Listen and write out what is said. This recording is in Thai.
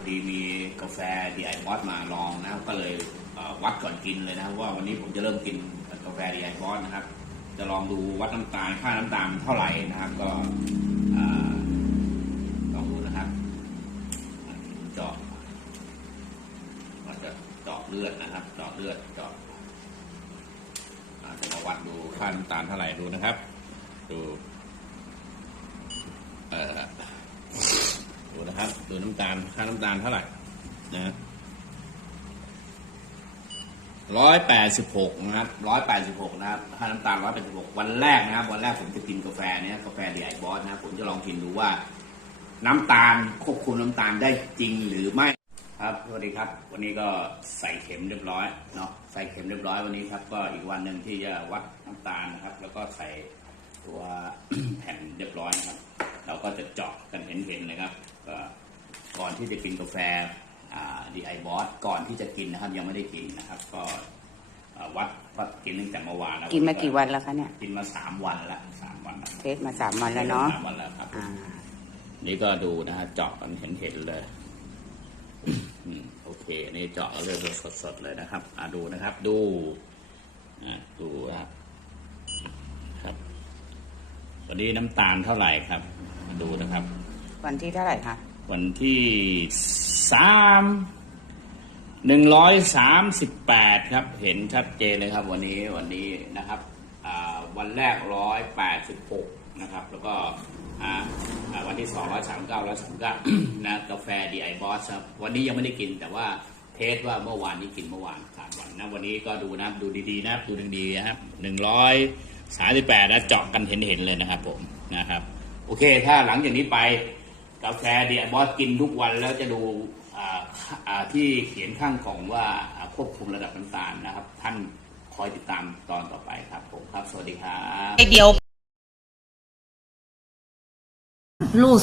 พอดีมีกาแฟดีไอบอสมาลองนะครับก็เลยวัดก่อนกินเลยนะว่าวันนี้ผมจะเริ่มกินกาแฟดีไอบอสนะครับ จะลองดูวัดน้ำตาลค่าน้ำตาลเท่าไหร่นะครับ ก็เอ่อลองดูนะครับเจาะก็จะเจาะเลือดนะครับเจาะเลือดเจาะอ่าจะมาวัดดูค่าน้ำตาลเท่าไหร่ดูนะครับ ดู เอ่อ ดู นะครับดูน้ำตาลค่าน้ำตาลเท่าไหร่นะร้อยแปดสิบหกนะครับร้อยแปดสิบหกนะครับค่าน้ำตาลร้อยแปดสิบหกวันแรกนะครับ วันแรกผมจะกินกาแฟเนี้ยกาแฟเดีไอบอสนะครับผมจะลองกินดูว่า น้ำตาลควบคุมน้ำตาลได้จริงหรือไม่ครับสวัสดีครับ วันนี้ก็ใส่เข็มเรียบร้อยเนาะใส่เข็มเรียบร้อยวันนี้ครับ ก็อีกวันหนึ่งที่จะวัดน้ำตาลนะครับ แล้วก็ใส่ตัวแผ่นเรียบร้อยนะครับ เราก็จะเจาะกันเห็นๆเลยครับก็ก่อนที่จะกินกาแฟดีไอบอสก่อนที่จะกินนะครับ ยังไม่ได้กินนะครับ ก็เอ่อวัดวัดกินตั้งแต่เมื่อวานแล้วกินมากี่วันแล้วคะเนี่ยกินมาสามวันแล้วสามวันแล้วเทสมาสามวันแล้วเนาะสามวันแล้วครับอ่านี่ก็ดูนะฮะเจาะกันเห็นเห็นๆเลยอืมโอเคนี่เจาะเลือดสดๆเลยนะครับอ่าดูนะครับ ดูอ่าดูนะครับครับวันนี้น้ำตาลเท่าไหร่ครับมา ดูนะครับ วันที่เท่าไหร่คะวันที่สามหนึ่งร้อยสามสิบแปดครับ เห็นชัดเจนเลยครับ วันนี้วันนี้นะครับอ่าวันแรกร้อยแปดสิบหกนะครับ แล้วก็อ่าอ่าวันที่สองร้อยสามเก้าร้อยสามเก้านะกาแฟดีไอบอสครับวันนี้ยังไม่ได้กินแต่ว่าเทสว่าเมื่อวานนี้กินเมื่อวานสามวันนะวันนี้ก็ดูนะดูดีๆนะครับดูดีๆนะครับหนึ่งร้อยสามสิบแปดนะเจาะกันเห็นๆเลยนะครับผมนะครับ โอเค ถ้าหลังจากนี้ไปกาแฟเดียบอสกินทุกวันแล้วจะดูที่เขียนข้างกล่องว่าควบคุมระดับน้ำตาลนะครับ ท่านคอยติดตามตอนต่อไปครับผมครับ สวัสดีครับเดียวลูก